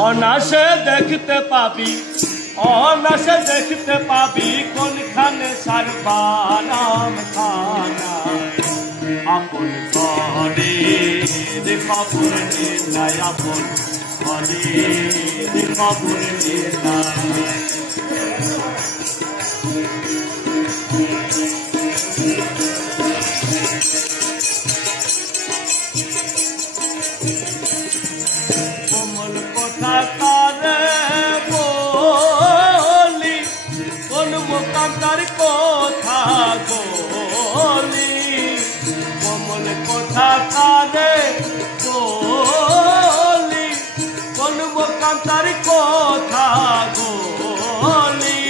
অনাসে দেখতে পাবি অনাসে দেখতে পাবি কোনখানে সারবারাম খানা আপন ঘরে খবর নিলাই আপন ঘরে খবর নিলাই কোমল কথা কারে বলি কোন মোকান্তার কথা বলি কোমল কথা কারে বলি কোন মোকান্তার কথা বলি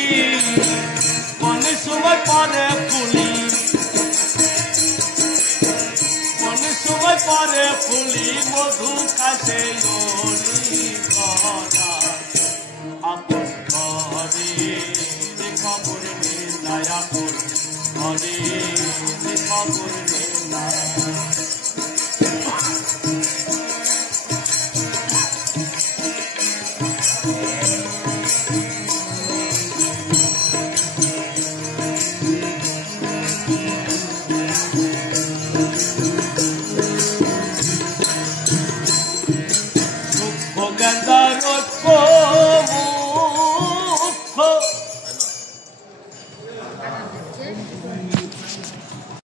কোন সময় পরে ফুলি কোন সময় পরে ফুলি মধু কাছে আপন ঘরে খবর নিলাই আপন ঘরে খবর নিলাই